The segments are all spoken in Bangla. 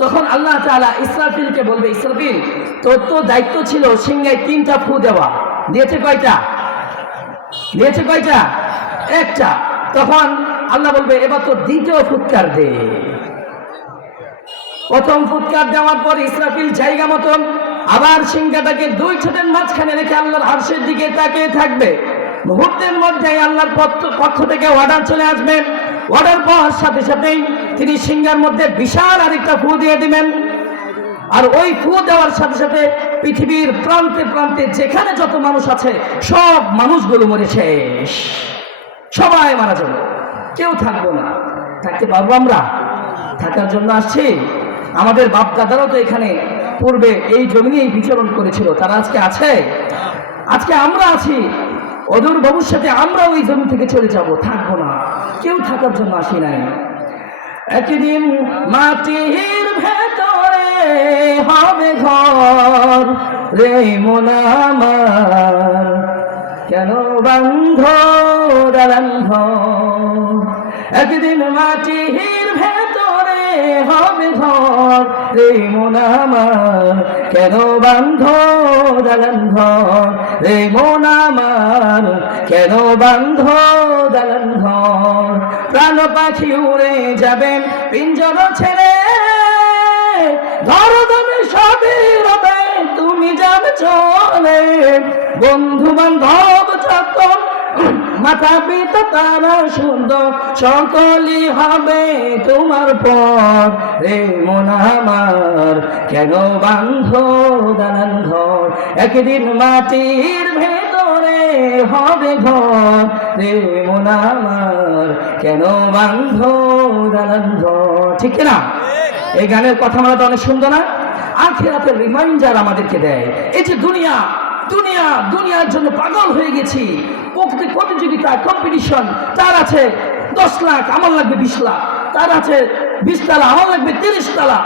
তখন আল্লাহ তাআলা ইসরাফিলকে বলবে, ইসরাফিল তোর তো দায়িত্ব ছিল সিংহায় 3টা ফু দেওয়া, দিয়েছে কয়টা? দিয়েছে কয়টা? একটা। তখন আল্লাহ বলবে এবার তো দ্বিতীয় ফুৎকার দে। প্রথম ফুৎকার দেওয়ার পর ইসরাফিল জায়গা মতন আবার সিংহাটাকে 2 ছোটের মাঝখানে রেখে আল্লাহর আরশের দিকে তাকিয়ে থাকবে। মুহূর্তের মধ্যে আল্লাহর পক্ষ থেকে অর্ডার চলে আসবে। অর্ডার পাওয়ার সাথে সাথেই তিনি সিংহার মধ্যে বিশাল আরেকটা ফু দিয়ে দিবেন। আর ওই ফু দেওয়ার সাথে সাথে পৃথিবীর প্রান্তে প্রান্তে যেখানে যত মানুষ আছে সব মানুষগুলো মরে শেষ, সবাই মারা যাবে, কেউ থাকবো না। থাকতে পারবো আমরা? থাকার জন্য আসছি। আমাদের বাপ দাদারাও তো এখানে পূর্বে এই জমিনেই বিচরণ করেছিল, তারা আজকে আছে? আজকে আমরা আছি, অদূর ভবিষ্যতে আমরা ওই জমি থেকে চলে যাব, থাকবো না, কেউ থাকার জন্য আসি নাই। একদিন মাটির ভেতরে হবে ঘর রে মন আমার, কেন বান্ধ দালান ঘর। একদিন মাটির ভেতরে হবে ঘর রে মন আমার, কেন বান্ধ দালান ঘর রে মন আমার, কেন বান্ধ দালান ঘর। প্রাণ পাখি উড়ে যাবেন পিঞ্জর ছেড়ে, ঘর দমে সবই রবে তুমি যাবে চলে। বন্ধু বান্ধব যত মাতা পিতা তারা সুন্দর, সকলই হবে তোমার পর রে মন আমার, কেন বান্ধ দালান ঘর। একদিন মাটির ভেতরে হবে ঘর রে মন আমার, কেন বান্ধ দালান ঘর। ঠিক না? এই গানের কথা আমরা তো অনেক সুন্দর না? আখিরাতের রিমাইন্ডার আমাদেরকে দেয়। এই যে দুনিয়া দুনিয়া দুনিয়ার জন্য পাগল হয়ে গেছি, প্রতিযোগিতা কম্পিটিশন, তার আছে 10 লাখ আমার লাগবে 20 লাখ, তার আছে 20 তালা আমার লাগবে 30 তালা,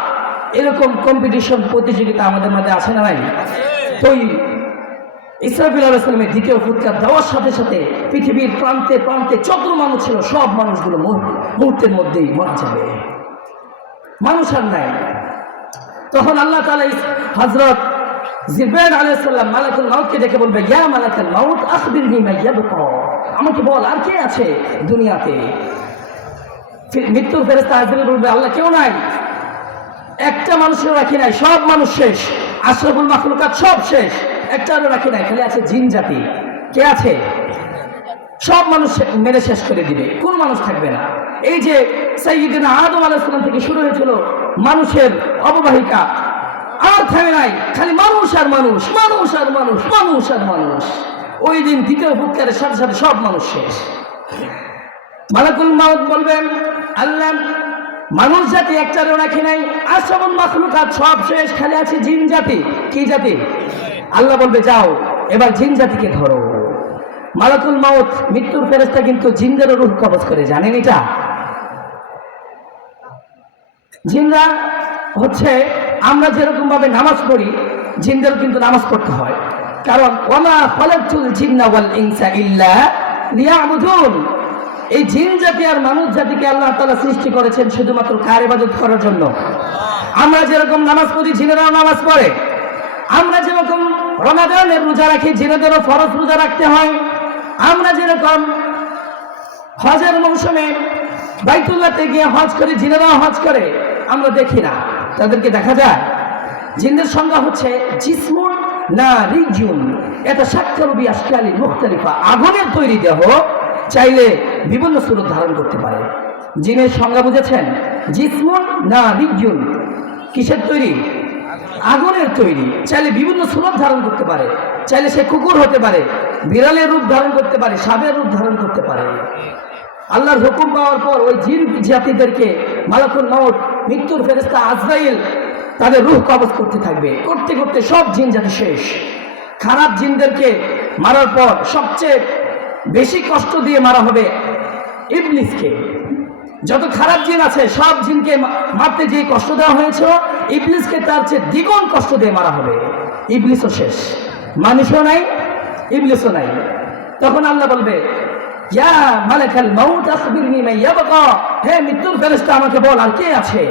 এরকম কম্পিটিশন প্রতিযোগিতা আমাদের মধ্যে আছে না নাই? তো ইসরাফিল আলাইহিস সালামের দ্বিতীয় ফুৎকার দেওয়ার সাথে সাথে পৃথিবীর প্রান্তে প্রান্তে যত মানুষ ছিল সব মানুষগুলো মুহূর্তের মধ্যেই মারা যাবে, মানুষ আর নাই। তখন আল্লাহ তাআলা হযরত জিবরাইল আলাইহিস সালাম মালাকুল মাউতকে ডেকে বলবে, ইয়া মালাকুল মাউত আখবিরনি মা ইয়াবকা, আমাকে বল আর কে আছে দুনিয়াতে। মৃত্যুর ফেরেশতা আজরাইল বলবে, আল্লাহ কেউ নাই, একটা মানুষও রাখি নাই, সব মানুষ শেষ, আশরাফুল মাখলুকাত সব শেষ, একটাও রাখি নাই, খালি আছে জিন জাতি। কে আছে? সব মানুষ মেরে শেষ করে দিবে, কোন মানুষ থাকবে না। এই যে সাইয়্যিদিনা আদম আলাইহিস সালাম থেকে শুরু হয়েছিল মানুষের অববাহিকা, আর থামে নাই, খালি মানুষ আর মানুষ, মানুষ আর মানুষ, মানুষ আর মানুষ। ওই দিন দ্বিতীয় ফুৎকারের সাথে সাথে সব মানুষ শেষ। মালাকুল মাউত বলবেন, আল্লাহ মানুষ জাতি একটারও রাখি নাই, আশরাফুল মাখলুকাত সব শেষ, খালি আছে জিন জাতি। কি জাতি? আল্লাহ বলবে যাও এবার জিন জাতিকে ধরো। মালাকুল মাউত মৃত্যুর ফেরেশতা কিন্তু জিনদেরও রূহ কবজ করে, জানেন এটা? জিনরা হচ্ছে আমরা যেরকম ভাবে নামাজ পড়ি, জিনদেরও কিন্তু নামাজ পড়তে হয়, কারণ ওয়ামা খালাকতুল জিন্না ওয়াল ইনসা ইল্লা লিয়াবুদুন। এই জিন জাতি আর মানুষ জাতিকে আল্লাহ তাআলা সৃষ্টি করেছেন শুধুমাত্র কার ইবাদত করার জন্য। আমরা যেরকম নামাজ পড়ি জিনেরাও নামাজ পড়ে, আমরা যেরকম রমাদানের রোজা রাখি জিনেদেরও ফরজ রোজা রাখতে হয়, আমরা যেরকম হজের মৌসুমে বাইতুল্লাহতে গিয়ে হজ করি জিনেরাও হজ করে, আমরা দেখি না, তাদেরকে দেখা যায়। জিনদের সংজ্ঞা হচ্ছে জিসমুন না রিজুন, এটা সাক্ষরবি আশকালি মুখতালিফা, আগুনের তৈরি দেহ, চাইলে বিভিন্ন সুরত ধারণ করতে পারে। জিনের সংজ্ঞা বুঝেছেন? জিসমুন না রিজুন, কিসের তৈরি? আগুনের তৈরি, চাইলে বিভিন্ন সুরত ধারণ করতে পারে, চাইলে সে কুকুর হতে পারে, বিড়ালের রূপ ধারণ করতে পারে, সাপের রূপ ধারণ করতে পারে। আল্লাহর হুকুম পাওয়ার পর ওই জিন জাতিদেরকে মালাকুল মাউত মৃত্যুর ফেরেশতা আজরাইল তাদের রূহ কবজ করতে থাকবে, করতে করতে সব জিন জাতি শেষ। খারাপ জিনদেরকে মারার পর সবচেয়ে বেশি কষ্ট দিয়ে মারা হবে ইবলিসকে। যত খারাপ জিন আছে সব জিনকে মারতে যে কষ্ট দেওয়া হয়েছে, ইবলিসকে তার চেয়ে দ্বিগুণ কষ্ট দিয়ে মারা হবে। ইবলিসও শেষ, মানুষও নাই, ইবলিসও নাই। তখন আল্লাহ বলবে, ইয়া মালাকাল মাউত আখবিরনি মা ইয়াবকা, হে মৃত্যুর ফেরেশতা আমাকে বল আর কে আছে।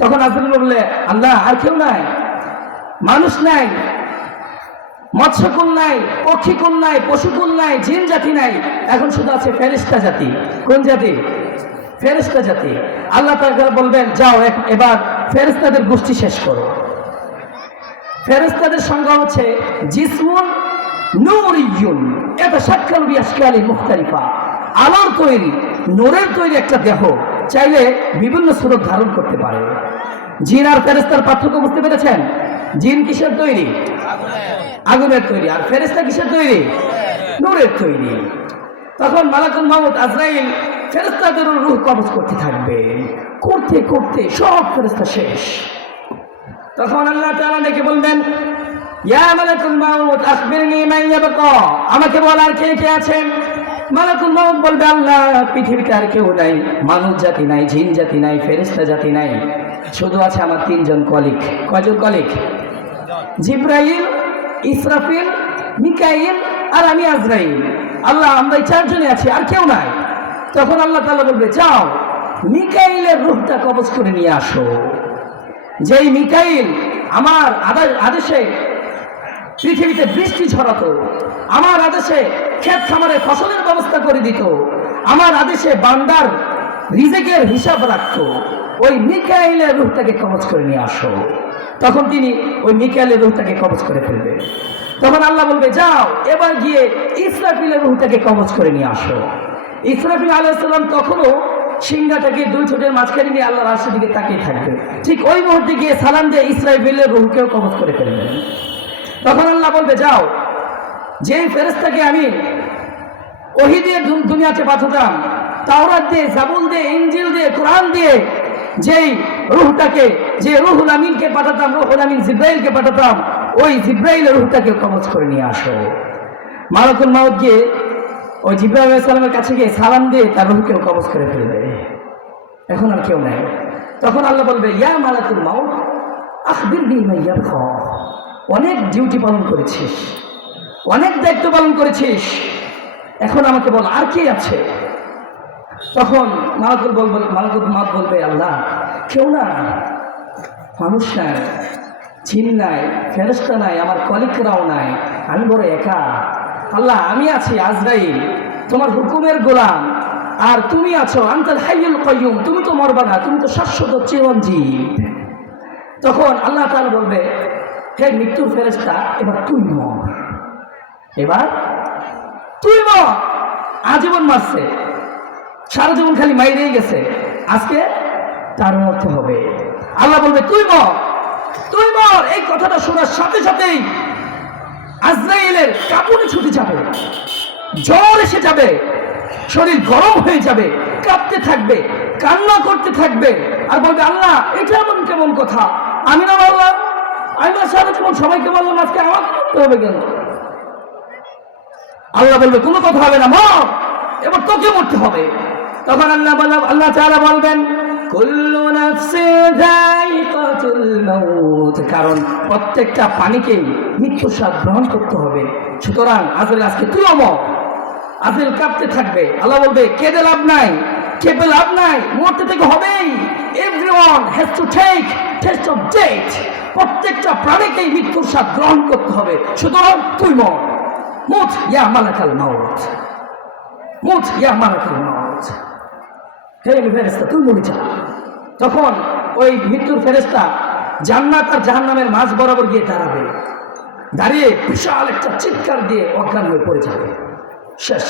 তখন আজরাইল বললে, আল্লাহ আর কেউ নাই, মানুষ নাই, মৎস্যকুল নাই, পক্ষীকুল নাই, পশুকুল নাই, জিন জাতি নাই, এখন শুধু আছে ফেরেশতা জাতি। কোন জাতি? ফেরেশতা জাতি। আল্লাহ তাআলা বলবেন, যাও এবার ফেরেশতাদের গোষ্ঠী শেষ করো। ফেরেশতাদের সংজ্ঞা হচ্ছে জিসমুন নূরিয়ুন ইয়াতাশাক্কালু বিআশকালিন মুখতালিফা, আলোর তৈরি, নূরের তৈরি একটা দেহ, চাইলে বিভিন্ন স্বরূপ ধারণ করতে পারে। জিন আর ফেরেশতার পার্থক্য বুঝতে পেরেছেন? জিন কিসের তৈরি? আগুনের তৈরি। আর ফেরেশতা কিসের তৈরি? নূরের তৈরি। তখন মালাকুল মাউত আজরাইল ফেরেশতাদের রূহ কবজ করতে থাকবে, করতে করতে সব ফেরেশতা শেষ। তখন আল্লাহ তাআলা ডেকে বলবেন, ইয়া মালাকুল মাউত আখবিরনি মান ইয়াবকা, আমাকে বল আর কে কে আছেন? মালাকুল মাউত বলবে, আল্লাহ পৃথিবীতে আর কেউ নাই, মানুষ জাতি নাই, জিন জাতি নাই, ফেরেশতা জাতি নাই, শুধু আছে আমার তিনজন কলিগ। কয়জন কলিগ? জিবরাইল, ইসরাফিল, মিকাইল আর আমি আজরাইল। আল্লাহ আমরা এই চারজনে আছি, আর কেউ নাই। তখন আল্লাহ তাআলা বলবে, যাও মিকাইলের রূহটা কবজ করে নিয়ে আসো। যেই মিকাইল আমার আদেশে পৃথিবীতে বৃষ্টি ঝরাতো, আমার আদেশে ক্ষেত খামারে ফসলের ব্যবস্থা করে দিত, আমার আদেশে বান্দার রিজিকের হিসাব রাখতো, ওই মিকাইলের রূহটাকে কবজ করে নিয়ে আসো। তখন তিনি ওই মিকাইলের রূহটাকে কবজ করে ফেলবে। তখন আল্লাহ বলবে, যাও এবার গিয়ে ইসরাফিলের রূহটাকে কবজ করে নিয়ে আসো। ইসরাফিল আলাইহিস সালাম তখনও সিংহাটাকে দুই ঠোঁটের মাঝখানে নিয়ে আল্লাহর আরশের দিকে তাকিয়ে থাকবে। ঠিক ওই মুহূর্তে গিয়ে সালাম দিয়ে ইসরাফিলের রূহকেও কবজ করে ফেলবেন। তখন আল্লাহ বলবে, যাও যেই ফেরেশতাকে আমি ওহী দিয়ে দুনিয়াতে পাঠাতাম, তাওরাত দিয়ে, জাবুর দিয়ে, ইনজিল দিয়ে, কোরআন দিয়ে যেই রূহটাকে, যে রূহুল আমিনকে পাঠাতাম, রূহুল আমিন জিবরাইলকে পাঠাতাম, ওই জিবরাইলের রূহটাকে কবজ করে নিয়ে আসো। মালাকুল মাউত গিয়ে ওই জিবরাইল আলাইহিস সালামের কাছে গিয়ে সালাম দিয়ে তার রূহকেও কবজ করে ফেলবে। এখন আর কেউ নাই। তখন আল্লাহ বলবে, ইয়া মালাকুল মাউত আখবিরনি মা ইয়াবকা, অনেক ডিউটি পালন করেছিস, অনেক দায়িত্ব পালন করেছিস, এখন আমাকে বল আর কে আছে? তখন মালাকুল মাউত বলবে, আল্লাহ কেউ না, মানুষ নাই, জিন নাই, ফেরেশতা নাই, আমার কলিগরাও নাই, আমি বড় একা। আল্লাহ আমি আছি আজরাইল, তোমার হুকুমের গোলাম, আর তুমি আছো আনতাল হাইয়ুল কাইয়ুম, তুমি তো মরবা না, তুমি তো শাশ্বত চিরঞ্জীব। তখন আল্লাহ তাআলা বলবে, হে মৃত্যুর ফেরেশতা, এবার তুই মর, এবার তুই মর। আজীবন মারছে, সারা জীবন খালি মাইরেই গেছে, আজকে তার মরতে হবে। আল্লাহ বলবে, তুই মর, তুই মর। এই কথাটা শোনার সাথে সাথেই আজরাইলের কাঁপুনি ছুটে যাবে, জ্বর এসে যাবে, শরীর গরম হয়ে যাবে, কাঁপতে থাকবে, কান্না করতে থাকবে, আর বলবে, আল্লাহ এটা এমন কেমন কথা, আমি না বললাম, আমি না সারা জীবন সবাইকে বললাম, আজকে আমাকে করতে হবে কেন? আল্লাহ বলবে, কোনো কথা হবে না, মর, এবার তোকে মরতে হবে। তখন আল্লাহ তাআলা বলবেন, কুল্লু নাফসিন যায়িকাতুল মাউত, কারণ প্রত্যেকটা প্রাণীকেই মৃত্যুর স্বাদ গ্রহণ করতে হবে। সুতরাং আজরাইল আজকে তুই মর। আজরাইল কাঁপতে থাকবে। আল্লাহ বলবে, কেঁদে লাভ নাই, কেঁপে লাভ নাই, মরতে থেকে হবেই। Everyone has to take taste of death, প্রত্যেকটা প্রাণীকেই মৃত্যুর স্বাদ গ্রহণ করতে হবে। সুতরাং তুই মর, মুত ইয়া মালাকাল মাউত, মুত ইয়া মালাকাল মাউত। হে ফেরেশতা তুই মরে যা। তখন ওই মৃত্যুর ফেরেশতা জান্নাত আর জাহান্নামের মাঝ বরাবর গিয়ে দাঁড়াবে, দাঁড়িয়ে বিশাল একটা চিৎকার দিয়ে অজ্ঞান হয়ে পড়ে যাবে। শেষ,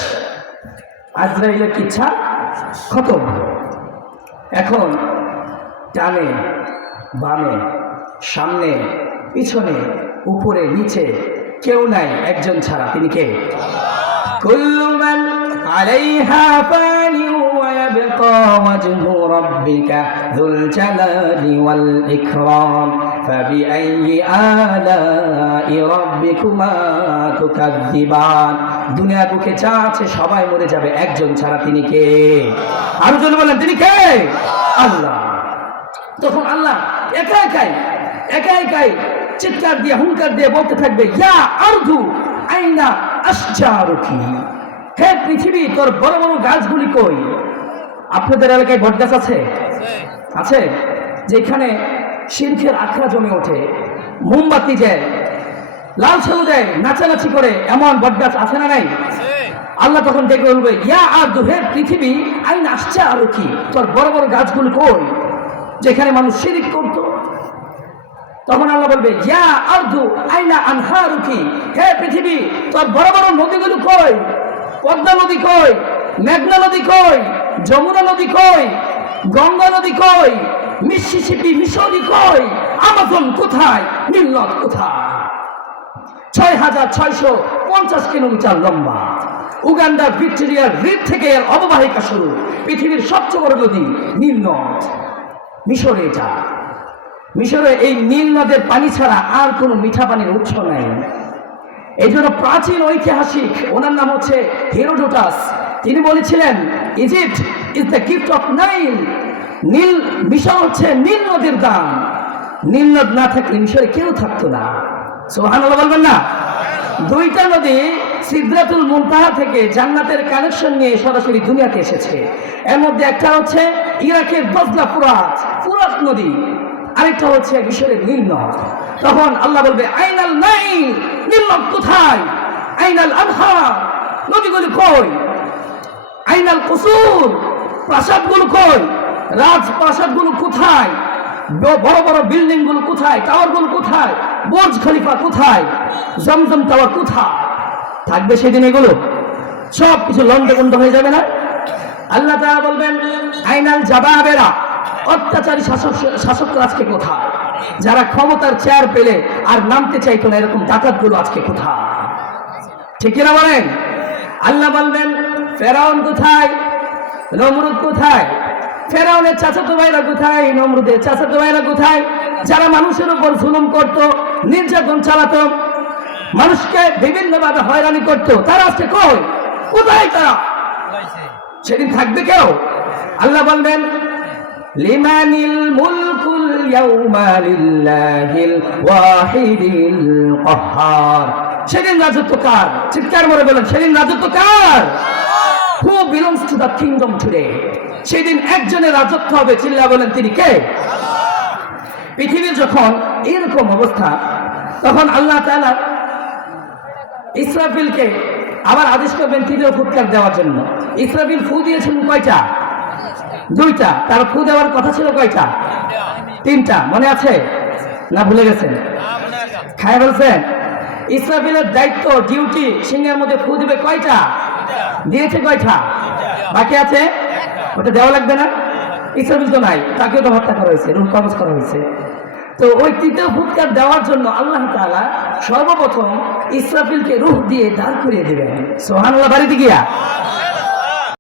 আজরাইলের ইচ্ছা খতম। এখন ডানে বামে, সামনে পিছনে, উপরে নিচে কেউ নাই একজন ছাড়া, তিনি কে? কুল্লু মান আলাইহা ফানি ওয়া ইয়াবকা ওয়াজহু রাব্বিকা যুল জালালি ওয়াল ইকরাম ফাবিআইয়ি আলাই রাব্বিকুমা তুকাযযিবান। দুনিয়ার বুকে যা আছে সবাই মরে যাবে, একজন ছাড়া, তিনি কে? আরো জোরে বলেন, তিনি কে? আল্লাহ। তখন আল্লাহ একা একাই চিৎকার দিয়ে, হুঙ্কার দিয়ে বলতে থাকবে, ইয়া আরদু আইনা আশজারুকি, হে পৃথিবী তোর বড় বড় গাছগুলি কই? আপনাদের এলাকায় বট গাছ আছে? আছে? যেখানে শিরকের আখড়া জমে ওঠে, মোমবাতি দেয়, লাল সালু দেয়, নাচানাচি করে, এমন বটগাছ আছে না নাই? আল্লাহ তখন ডেকে বলবে, ইয়া আরদু, হে পৃথিবী, আইন আসছে আরো কি, তোর বড় বড় গাছগুলো কই যেখানে মানুষ শিরিক করতো? তখন আল্লাহ বলবে, ইয়া আরদু আইনা আনহারু কি, হে পৃথিবী, তোর বড় বড় নদীগুলো কই? পদ্মা নদী কই? মেঘনা নদী কই? যমুনা নদী কই? গঙ্গা নদী কই? মিসিসিপি মিশরি কই? আমাজন কোথায়? নীল নদ কোথায়? 6,650 কিলোমিটার লম্বা। উগান্ডার ভিক্টোরিয়ার হ্রদ থেকে এর অববাহিকা শুরু। পৃথিবীর সবচেয়ে বড় নদী নীল নদ মিশরে। এটা মিশরে এই নীল নদের পানি ছাড়া আর কোনো মিঠা পানির উৎস নাই। এই জন্য প্রাচীন ঐতিহাসিক, ওনার নাম হচ্ছে হেরোডোটাস, তিনি বলেছিলেন, Egypt is the gift of Nile. নীল, মিশর হচ্ছে নীল নদীর দান। নীল নদ না থাকলে মিশরে কেউ থাকতো না। সুবহানাল্লাহ বলবেন না? দুইটা নদী সিদরাতুল মুনতাহা থেকে জান্নাতের কানেকশন নিয়ে সরাসরি দুনিয়াতে এসেছে। এর মধ্যে একটা হচ্ছে ইরাকের বজলা ফুরাত নদী, আরেকটা হচ্ছে মিশরের নীল নদ। তখন আল্লাহ বলবে, আইনাল নাইল, নীল নদ কোথায়? আইনাল আনহার, নদীগুলো কই? আইনাল কুসুর, প্রাসাদগুলো কই? রাজপ্রাসাদগুলো কোথায়? বড় বড় বিল্ডিং গুলো কোথায়? টাওয়ার গুলো কোথায়? বুর্জ খলিফা কোথায়? জমজম টাওয়ার কোথায়? থাকবে সেদিন এগুলো? সব কিছু লন্ডভন্ড হয়ে যাবে না? আল্লাহ তাআলা বলবেন, আইনাল জাবাবেরা, অত্যাচারী শাসকরা আজকে কোথায়? যারা ক্ষমতার চেয়ার পেলে আর নামতে চাইতো না, এরকম ডাকাতগুলো আজকে কোথায়? ঠিক কিনা বলেন? আল্লাহ বলবেন, ফেরাউন কোথায়? নমরুদ কোথায়? ফেরাউনের চাচাতো ভাইরা কোথায়? নমরুদের চাচাতো ভাইরা কোথায়? যারা মানুষের উপর জুলুম করত, নির্যাতন চালাতো, মানুষকে বিভিন্নভাবে হয়রানি করত, তারা আজকে কই? কোথায় তারা? সেদিন থাকবে কেউ? আল্লাহ বলবেন, লিমানিল মুলকুল ইয়াউমা লিল্লাহিল ওয়াহিদিল কাহ্হার। সেদিন রাজত্ব কার? চিৎকার করে বলেন, সেদিন রাজত্ব কার? Who belongs to the kingdom today? সেদিন একজনের রাজত্ব হবে, চিল্লা বলেন, তিনি কে? পৃথিবীর যখন এরকম অবস্থা, তখন আল্লাহ তাআলা ইসরাফিলকে আবার আদেশ করবেন তৃতীয় ফুৎকার দেওয়ার জন্য। ইসরাফিল ফু দিয়েছেন কয়টা? দুইটা। তার ফু দেওয়ার কথা ছিল কয়টা? তিনটা। মনে আছে না ভুলে গেছেন? খায় বলছেন? ইসরাফিলের দায়িত্ব, ডিউটি, সিংহের মধ্যে ফু দিবে কয়টা? দিয়েছে কয়টা? বাকি আছে? ওটা দেওয়া লাগবে না? ইসরাফিল তো নাই, তাকেও তো হত্যা করা হয়েছে, রূহ কবজ করা হয়েছে। তো ওই তৃতীয় ফুৎকার দেওয়ার জন্য আল্লাহ তাআলা সর্বপ্রথম ইসরাফিলকে রূহ দিয়ে দাঁড় করিয়ে দিবেন। সুবহানাল্লাহ, বাড়িতে গিয়া